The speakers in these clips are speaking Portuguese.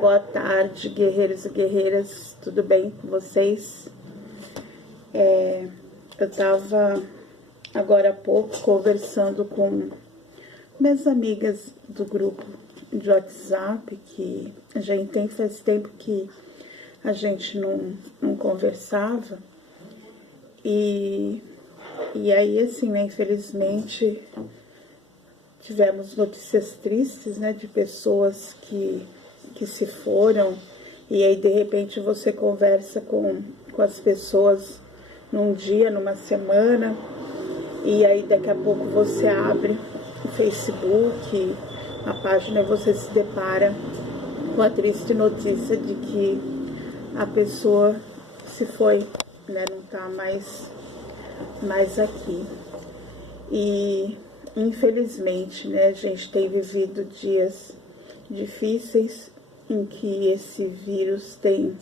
Boa tarde, guerreiros e guerreiras, tudo bem com vocês? Eu estava agora há pouco conversando com minhas amigas do grupo de WhatsApp, que a gente tem faz tempo que a gente não conversava, e aí assim, né, infelizmente tivemos notícias tristes, né, de pessoas que se foram, e aí de repente você conversa com as pessoas num dia, numa semana, e aí daqui a pouco você abre o Facebook, a página, e você se depara com a triste notícia de que a pessoa se foi, né, não está mais aqui. E infelizmente, né, a gente tem vivido dias difíceis em que esse vírus tem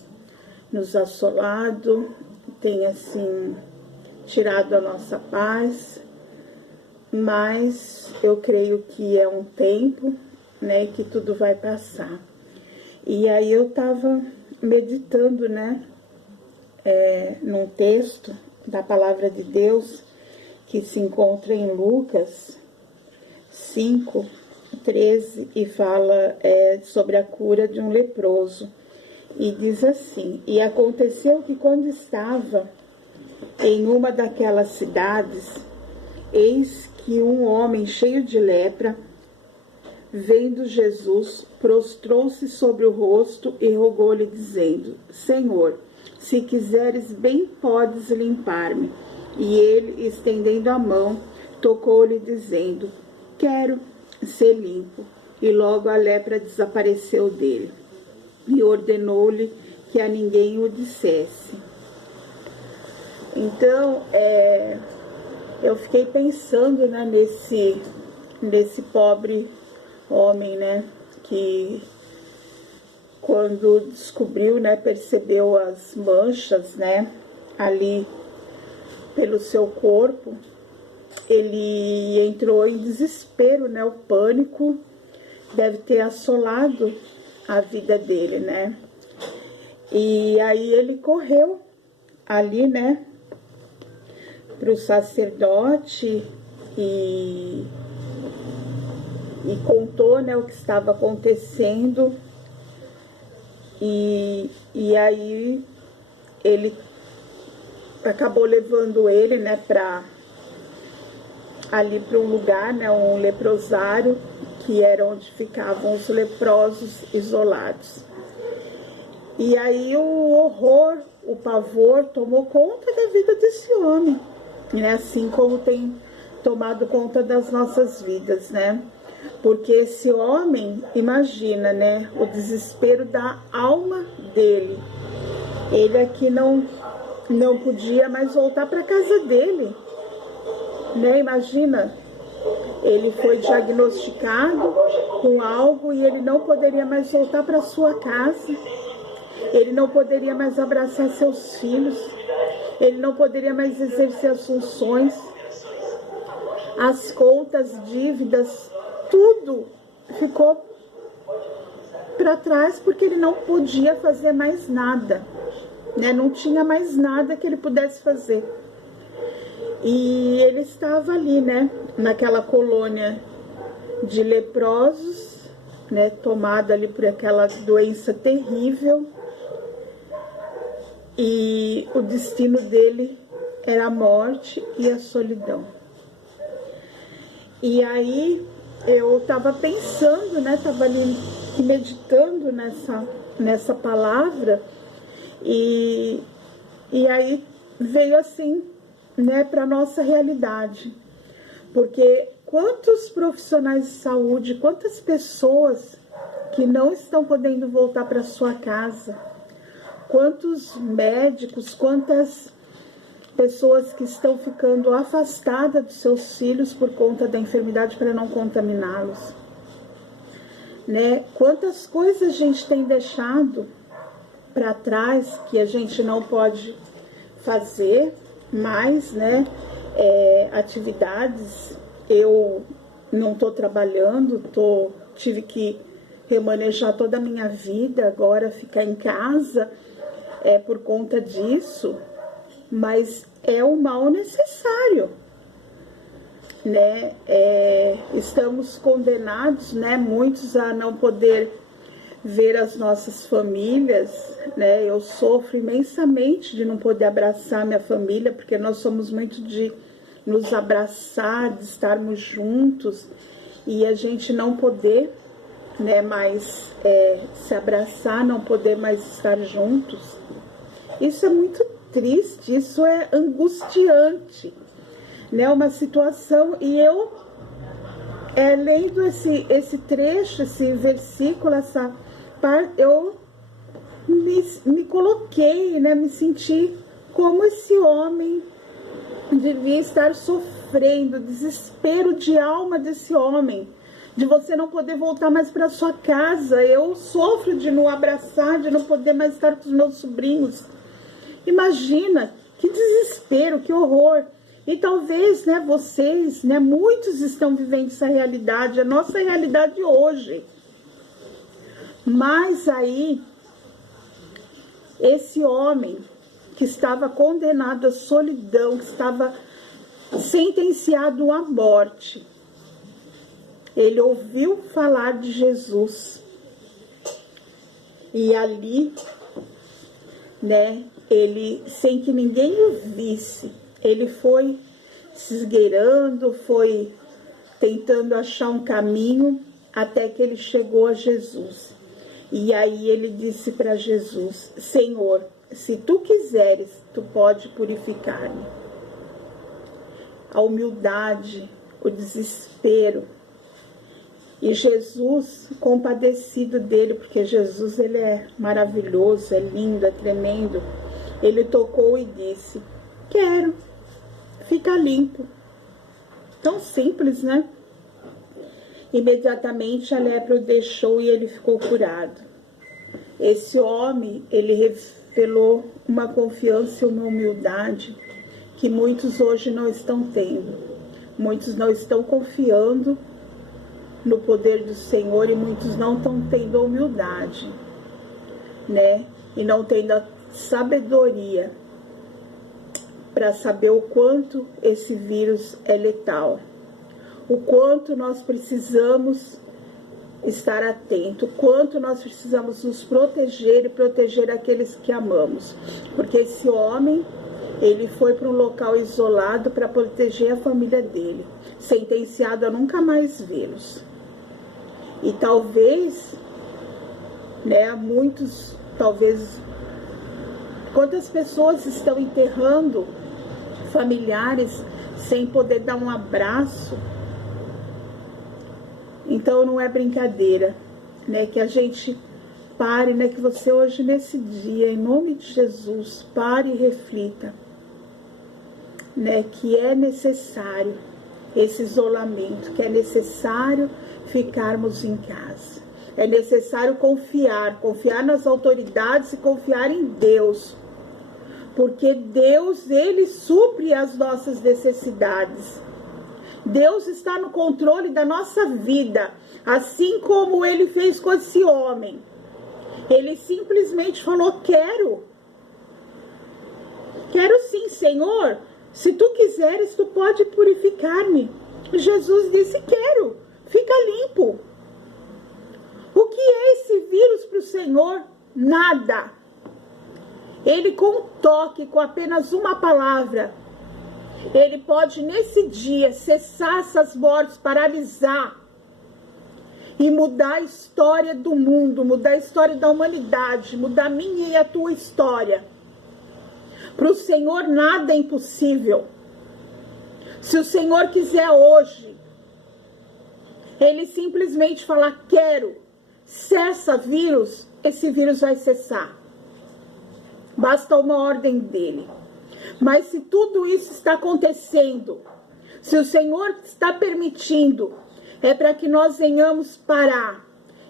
nos assolado, tem assim tirado a nossa paz, mas eu creio que é um tempo, né, que tudo vai passar. E aí eu estava meditando, né, num texto da Palavra de Deus que se encontra em Lucas 5:13 e fala sobre a cura de um leproso. E diz assim: e aconteceu que quando estava em uma daquelas cidades, eis que um homem cheio de lepra, vendo Jesus, prostrou-se sobre o rosto e rogou-lhe, dizendo: Senhor, se quiseres, bem podes limpar-me. E ele, estendendo a mão, tocou-lhe, dizendo: Quero ser limpo. E logo a lepra desapareceu dele. E ordenou-lhe que a ninguém o dissesse. Então, eu fiquei pensando, né, nesse pobre homem, né, que quando descobriu, né, percebeu as manchas, né, ali pelo seu corpo, ele entrou em desespero, né, o pânico deve ter assolado a vida dele, né, e aí ele correu ali, né, para o sacerdote e contou, né, o que estava acontecendo, e aí ele acabou levando ele, né, ali para um lugar, né, um leprosário, que era onde ficavam os leprosos isolados. E aí o horror, o pavor tomou conta da vida desse homem, né, assim como tem tomado conta das nossas vidas, né? Porque esse homem, imagina, né, o desespero da alma dele. Ele aqui não podia mais voltar para casa dele, né? Imagina, ele foi diagnosticado com algo e ele não poderia mais voltar para sua casa. Ele não poderia mais abraçar seus filhos. Ele não poderia mais exercer as funções. As contas, dívidas, tudo ficou para trás porque ele não podia fazer mais nada, né? Não tinha mais nada que ele pudesse fazer. E ele estava ali, né, naquela colônia de leprosos, né, tomada ali por aquela doença terrível, e o destino dele era a morte e a solidão. E aí eu estava pensando, né, estava ali meditando nessa palavra, e aí veio assim, né, para a nossa realidade. Porque quantos profissionais de saúde, quantas pessoas que não estão podendo voltar para sua casa, quantos médicos, quantas pessoas que estão ficando afastadas dos seus filhos por conta da enfermidade para não contaminá-los, né? Quantas coisas a gente tem deixado para trás que a gente não pode fazer mais, né? Atividades. Eu não estou trabalhando, tive que remanejar toda a minha vida, agora ficar em casa por conta disso, mas é o mal necessário, né? Estamos condenados, né, muitos a não poder ver as nossas famílias, né? Eu sofro imensamente de não poder abraçar minha família, porque nós somos muito de nos abraçar, de estarmos juntos, e a gente não poder, né, mais se abraçar, não poder mais estar juntos. Isso é muito triste, isso é angustiante, né? Uma situação, e eu lendo esse trecho, esse versículo, essa parte, eu me coloquei, né? Me senti como esse homem devia estar sofrendo, desespero de alma desse homem, de você não poder voltar mais para sua casa. Eu sofro de não abraçar, de não poder mais estar com os meus sobrinhos. Imagina, que desespero, que horror. E talvez, né, vocês, né, muitos estão vivendo essa realidade, a nossa realidade hoje. Mas aí, esse homem que estava condenado à solidão, que estava sentenciado à morte, ele ouviu falar de Jesus. E ali, né, ele, sem que ninguém o visse, ele foi se esgueirando, foi tentando achar um caminho, até que ele chegou a Jesus. E aí ele disse para Jesus: Senhor, se tu quiseres, tu pode purificar-me. A humildade, o desespero. E Jesus, compadecido dele, porque Jesus, ele é maravilhoso, é lindo, é tremendo. Ele tocou e disse: quero, fica limpo. Tão simples, né? Imediatamente a lepra o deixou e ele ficou curado. Esse homem, ele revelou uma confiança e uma humildade que muitos hoje não estão tendo. Muitos não estão confiando no poder do Senhor e muitos não estão tendo a humildade, né? E não tendo a sabedoria para saber o quanto esse vírus é letal, o quanto nós precisamos estar atento, o quanto nós precisamos nos proteger e proteger aqueles que amamos. Porque esse homem, ele foi para um local isolado para proteger a família dele, sentenciado a nunca mais vê-los. E talvez, né, muitos, talvez, quantas pessoas estão enterrando familiares sem poder dar um abraço? Então não é brincadeira, né? Que a gente pare, né? Que você hoje nesse dia, em nome de Jesus, pare e reflita, né? Que é necessário esse isolamento, que é necessário ficarmos em casa. É necessário confiar nas autoridades e confiar em Deus. Porque Deus, ele supre as nossas necessidades. Deus está no controle da nossa vida, assim como ele fez com esse homem. Ele simplesmente falou: quero sim, Senhor, se tu quiseres, tu pode purificar-me. Jesus disse: quero, fica limpo. O que é esse vírus para o Senhor? Nada. Ele, com um toque, com apenas uma palavra, ele pode nesse dia cessar essas mortes, paralisar e mudar a história do mundo, mudar a história da humanidade, mudar a minha e a tua história. Para o Senhor nada é impossível. Se o Senhor quiser hoje, ele simplesmente falar: quero, cessa vírus, esse vírus vai cessar. Basta uma ordem dele. Mas se tudo isso está acontecendo, se o Senhor está permitindo, é para que nós venhamos parar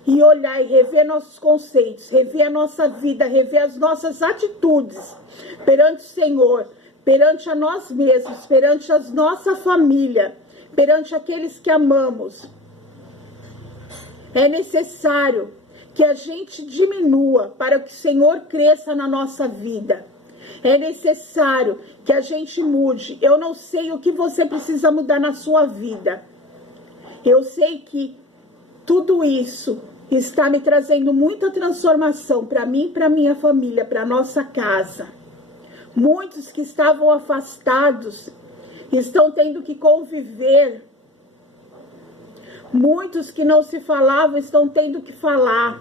e olhar e rever nossos conceitos, rever a nossa vida, rever as nossas atitudes perante o Senhor, perante a nós mesmos, perante a nossa família, perante aqueles que amamos. É necessário que a gente diminua para que o Senhor cresça na nossa vida. É necessário que a gente mude. Eu não sei o que você precisa mudar na sua vida. Eu sei que tudo isso está me trazendo muita transformação para mim, para minha família, para nossa casa. Muitos que estavam afastados estão tendo que conviver. Muitos que não se falavam estão tendo que falar.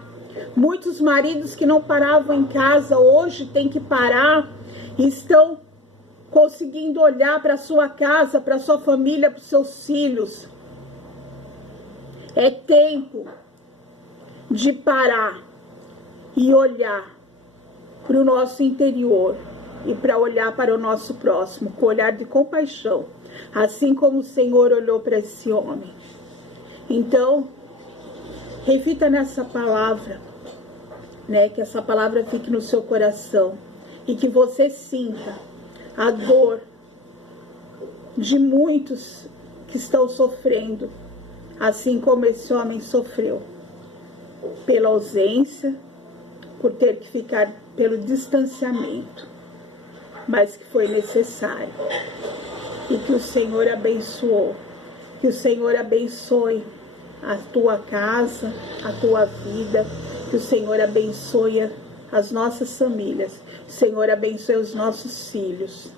Muitos maridos que não paravam em casa hoje têm que parar. Estão conseguindo olhar para sua casa, para sua família, para os seus filhos. É tempo de parar e olhar para o nosso interior e para olhar para o nosso próximo com olhar de compaixão, assim como o Senhor olhou para esse homem. Então, reflita nessa palavra, né? Que essa palavra fique no seu coração e que você sinta a dor de muitos que estão sofrendo, assim como esse homem sofreu, pela ausência, por ter que ficar pelo distanciamento, mas que foi necessário. E que o Senhor abençoou, que o Senhor abençoe a tua casa, a tua vida, que o Senhor abençoe as nossas famílias, que o Senhor abençoe os nossos filhos,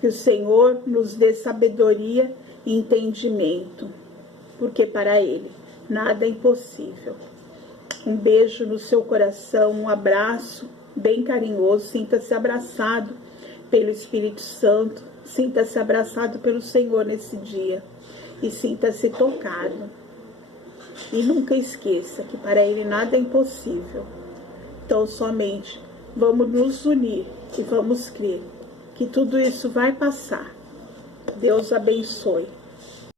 que o Senhor nos dê sabedoria e entendimento, porque para Ele nada é impossível. Um beijo no seu coração, um abraço bem carinhoso, sinta-se abraçado pelo Espírito Santo, sinta-se abraçado pelo Senhor nesse dia e sinta-se tocado. E nunca esqueça que para Ele nada é impossível. Então somente vamos nos unir e vamos crer que tudo isso vai passar. Deus abençoe.